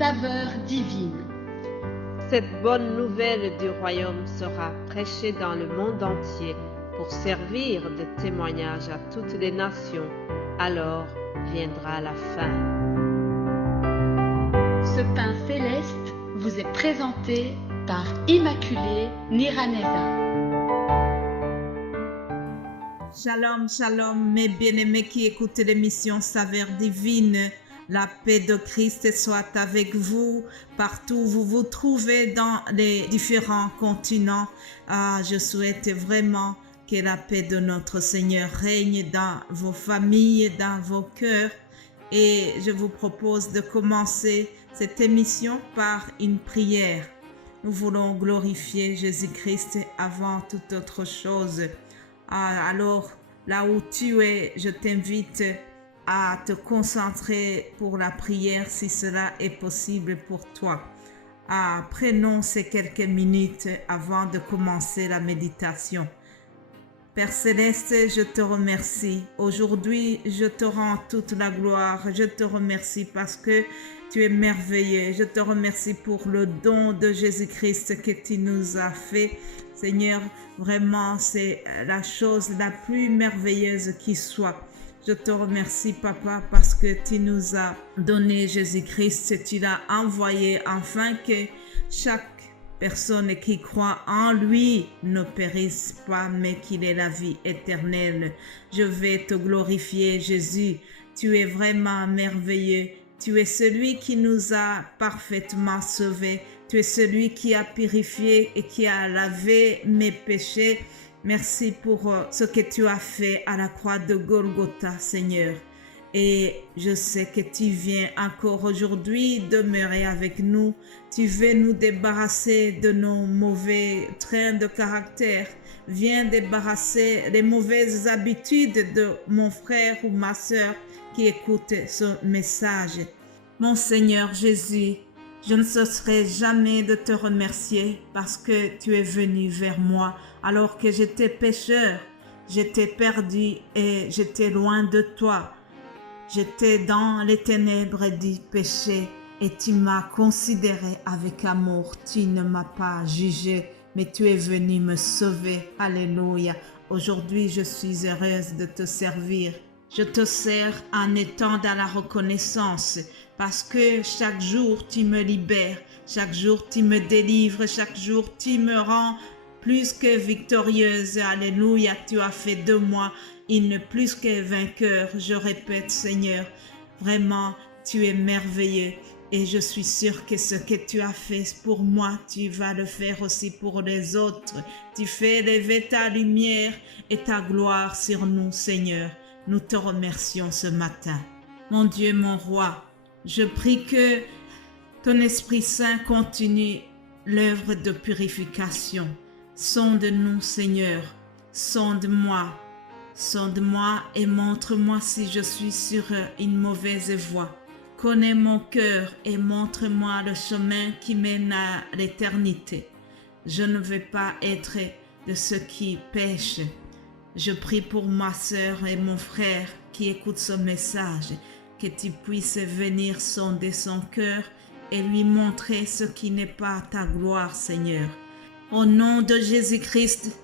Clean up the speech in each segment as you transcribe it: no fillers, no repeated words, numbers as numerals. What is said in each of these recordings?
saveur divine. Cette bonne nouvelle du royaume sera prêchée dans le monde entier pour servir de témoignage à toutes les nations. Alors viendra la fin. Ce pain céleste vous est présenté par Immaculée Niraneza. Shalom, shalom, mes bien-aimés qui écoutent l'émission Saveur Divine. La paix de Christ soit avec vous partout où vous vous trouvez dans les différents continents. Je souhaite vraiment que la paix de notre Seigneur règne dans vos familles, dans vos cœurs. Et je vous propose de commencer cette émission par une prière. Nous voulons glorifier Jésus-Christ avant toute autre chose. Alors, là où tu es, je t'invite à te concentrer pour la prière si cela est possible pour toi. Prenons ces quelques minutes avant de commencer la méditation. Père Céleste, je te remercie. Aujourd'hui, je te rends toute la gloire. Je te remercie parce que tu es merveilleux. Je te remercie pour le don de Jésus-Christ que tu nous as fait. Seigneur, vraiment, c'est la chose la plus merveilleuse qui soit. Je te remercie, Papa, parce que tu nous as donné Jésus-Christ. Tu l'as envoyé afin que chaque personne qui croit en lui ne périsse pas, mais qu'il ait la vie éternelle. Je vais te glorifier, Jésus. Tu es vraiment merveilleux. Tu es celui qui nous a parfaitement sauvés. Tu es celui qui a purifié et qui a lavé mes péchés. Merci pour ce que tu as fait à la croix de Golgotha, Seigneur. Et je sais que tu viens encore aujourd'hui demeurer avec nous. Tu veux nous débarrasser de nos mauvais traits de caractère. Viens débarrasser les mauvaises habitudes de mon frère ou ma sœur qui écoute ce message. Mon Seigneur Jésus, je ne cesserai jamais de te remercier parce que tu es venu vers moi alors que j'étais pécheur, j'étais perdu et j'étais loin de toi. J'étais dans les ténèbres du péché et tu m'as considéré avec amour. Tu ne m'as pas jugé, mais tu es venu me sauver. Alléluia. Aujourd'hui, je suis heureuse de te servir. Je te sers en étant dans la reconnaissance parce que chaque jour, tu me libères. Chaque jour, tu me délivres. Chaque jour, tu me rends plus que victorieuse. Alléluia. Tu as fait de moi une plus que vainqueur. Je répète, Seigneur, vraiment, tu es merveilleux. Et je suis sûre que ce que tu as fait pour moi, tu vas le faire aussi pour les autres. Tu fais lever ta lumière et ta gloire sur nous, Seigneur. Nous te remercions ce matin. Mon Dieu, mon roi, je prie que ton Esprit Saint continue l'œuvre de purification. Sonde-nous, Seigneur. Sonde-moi et montre-moi si je suis sur une mauvaise voie. Connais mon cœur et montre-moi le chemin qui mène à l'éternité. Je ne veux pas être de ceux qui pêchent. Je prie pour ma sœur et mon frère qui écoutent ce message, que tu puisses venir sonder son cœur et lui montrer ce qui n'est pas ta gloire, Seigneur. Au nom de Jésus-Christ,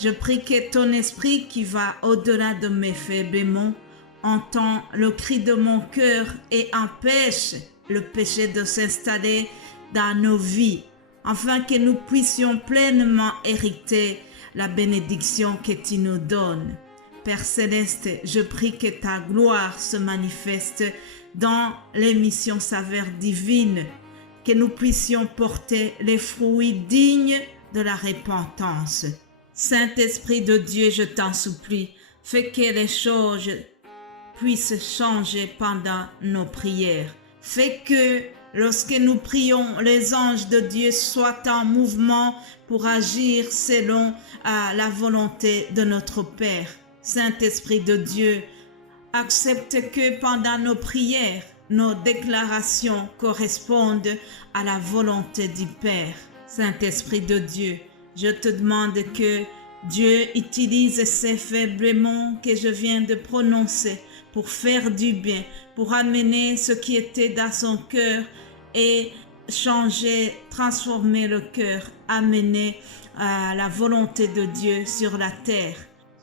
je prie que ton esprit qui va au-delà de mes faibles mots entend le cri de mon cœur et empêche le péché de s'installer dans nos vies, afin que nous puissions pleinement hériter la bénédiction que tu nous donnes. Père Céleste, je prie que ta gloire se manifeste dans l'émission Saveur Divine, que nous puissions porter les fruits dignes de la repentance. Saint-Esprit de Dieu, je t'en supplie, fais que les choses puissent changer pendant nos prières. Fais que lorsque nous prions, les anges de Dieu soient en mouvement pour agir selon la volonté de notre Père. Saint-Esprit de Dieu, accepte que pendant nos prières, nos déclarations correspondent à la volonté du Père. Saint-Esprit de Dieu, je te demande que Dieu utilise ces faibles mots que je viens de prononcer pour faire du bien, pour amener ce qui était dans son cœur et changer, transformer le cœur, amener la volonté de Dieu sur la terre.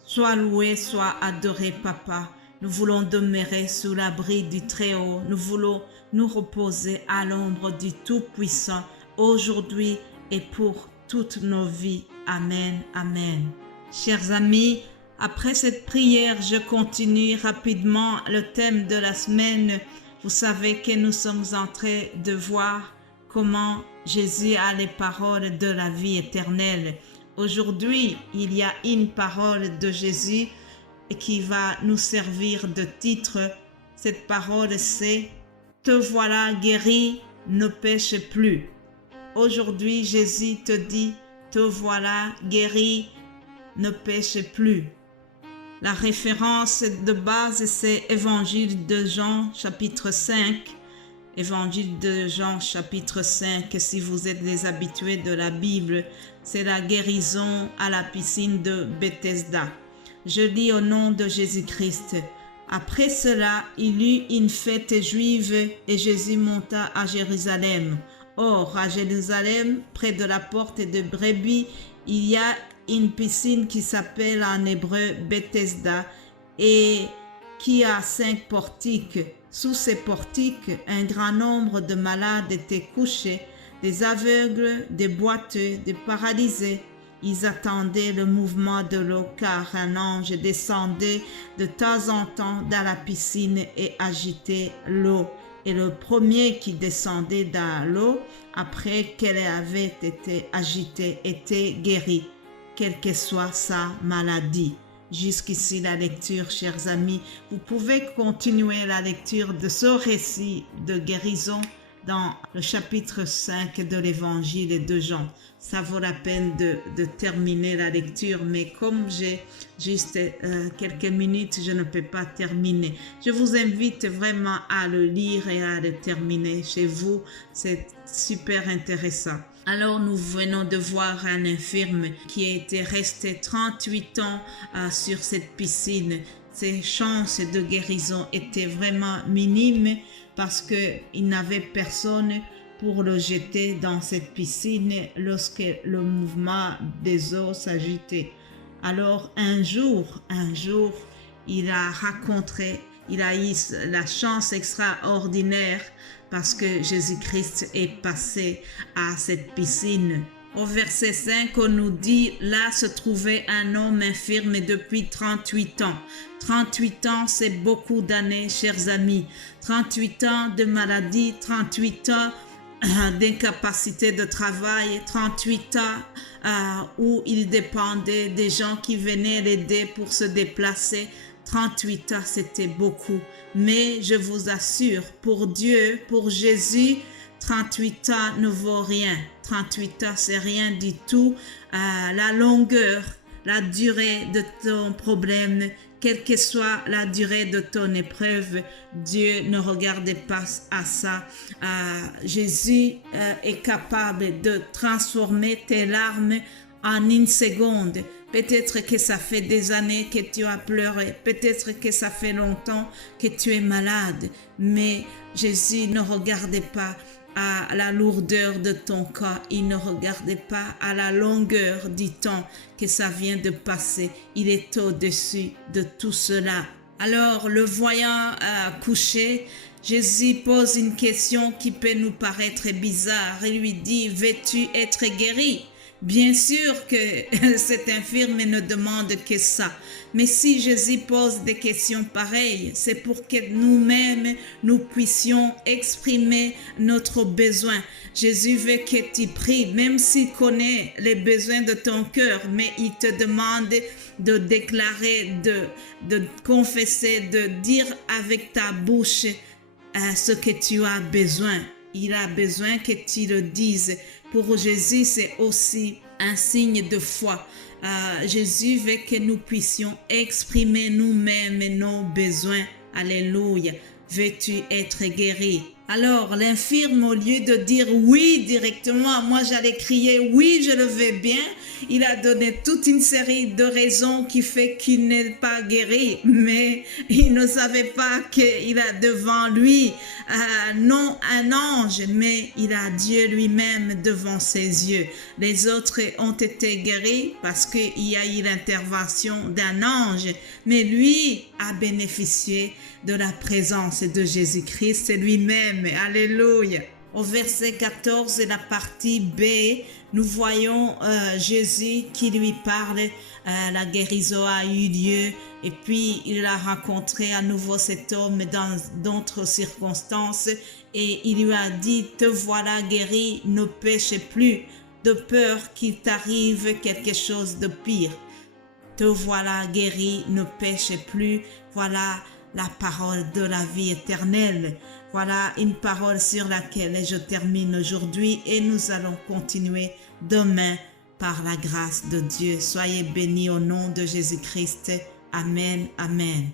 Sois loué, sois adoré, Papa. Nous voulons demeurer sous l'abri du Très-Haut. Nous voulons nous reposer à l'ombre du Tout-Puissant, aujourd'hui et pour toutes nos vies. Amen, amen. Chers amis, après cette prière, je continue rapidement le thème de la semaine. Vous savez que nous sommes en train de voir comment Jésus a les paroles de la vie éternelle. Aujourd'hui, il y a une parole de Jésus qui va nous servir de titre. Cette parole, c'est « Te voilà guéri, ne pêche plus ». Aujourd'hui, Jésus te dit « Te voilà guéri, ne pêche plus ». La référence de base, c'est Évangile de Jean, chapitre 5. Évangile de Jean, chapitre 5. Si vous êtes des habitués de la Bible, c'est la guérison à la piscine de Bethesda. Je lis au nom de Jésus-Christ. Après cela, il eut une fête juive et Jésus monta à Jérusalem. Or, à Jérusalem, près de la porte de Brebis, il y a une piscine qui s'appelle en hébreu Bethesda et qui a 5 portiques. Sous ces portiques, un grand nombre de malades étaient couchés, des aveugles, des boiteux, des paralysés. Ils attendaient le mouvement de l'eau car un ange descendait de temps en temps dans la piscine et agitait l'eau. Et le premier qui descendait dans l'eau, après qu'elle avait été agitée, était guéri, quelle que soit sa maladie. Jusqu'ici la lecture, chers amis. Vous pouvez continuer la lecture de ce récit de guérison dans le chapitre 5 de l'évangile de Jean. Ça vaut la peine de terminer la lecture, mais comme j'ai juste quelques minutes, je ne peux pas terminer. Je vous invite vraiment à le lire et à le terminer chez vous. C'est super intéressant. Alors nous venons de voir un infirme qui a été resté 38 ans sur cette piscine. Ses chances de guérison étaient vraiment minimes parce qu'il n'avait personne pour le jeter dans cette piscine lorsque le mouvement des eaux s'agitait. Alors un jour, il a eu la chance extraordinaire parce que Jésus-Christ est passé à cette piscine. Au verset 5, on nous dit, là se trouvait un homme infirme depuis 38 ans. 38 ans, c'est beaucoup d'années, chers amis. 38 ans de maladie, 38 ans d'incapacité de travail, 38 ans où il dépendait des gens qui venaient l'aider pour se déplacer. 38 ans, c'était beaucoup. Mais je vous assure, pour Dieu, pour Jésus, 38 ans ne vaut rien. 38 ans, c'est rien du tout. La longueur, la durée de ton problème, quelle que soit la durée de ton épreuve, Dieu ne regarde pas à ça. Jésus est capable de transformer tes larmes en une seconde. Peut-être que ça fait des années que tu as pleuré. Peut-être que ça fait longtemps que tu es malade. Mais Jésus ne regardait pas à la lourdeur de ton cas. Il ne regardait pas à la longueur du temps que ça vient de passer. Il est au-dessus de tout cela. Alors, le voyant couché, Jésus pose une question qui peut nous paraître bizarre. Il lui dit, veux-tu être guéri? Bien sûr que cet infirme ne demande que ça. Mais si Jésus pose des questions pareilles, c'est pour que nous-mêmes, nous puissions exprimer notre besoin. Jésus veut que tu pries, même s'il connaît les besoins de ton cœur, mais il te demande de déclarer, de confesser, de dire avec ta bouche ce que tu as besoin. Il a besoin que tu le dises. Pour Jésus, c'est aussi un signe de foi. Jésus veut que nous puissions exprimer nous-mêmes nos besoins. Alléluia. Veux-tu être guéri? Alors l'infirme, au lieu de dire oui directement, moi j'allais crier oui, je le vais bien, il a donné toute une série de raisons qui fait qu'il n'est pas guéri, mais il ne savait pas qu'il a devant lui non un ange, mais il a Dieu lui-même devant ses yeux. Les autres ont été guéris parce qu'il y a eu l'intervention d'un ange, mais lui a bénéficié de la présence de Jésus-Christ lui-même. Alléluia. Au verset 14, la partie B, nous voyons Jésus qui lui parle, la guérison a eu lieu et puis il a rencontré à nouveau cet homme dans d'autres circonstances et il lui a dit, te voilà guéri, ne pêche plus, de peur qu'il t'arrive quelque chose de pire. Te voilà guéri, ne pêche plus, voilà la parole de la vie éternelle. Voilà une parole sur laquelle je termine aujourd'hui et nous allons continuer demain par la grâce de Dieu. Soyez bénis au nom de Jésus-Christ. Amen, amen.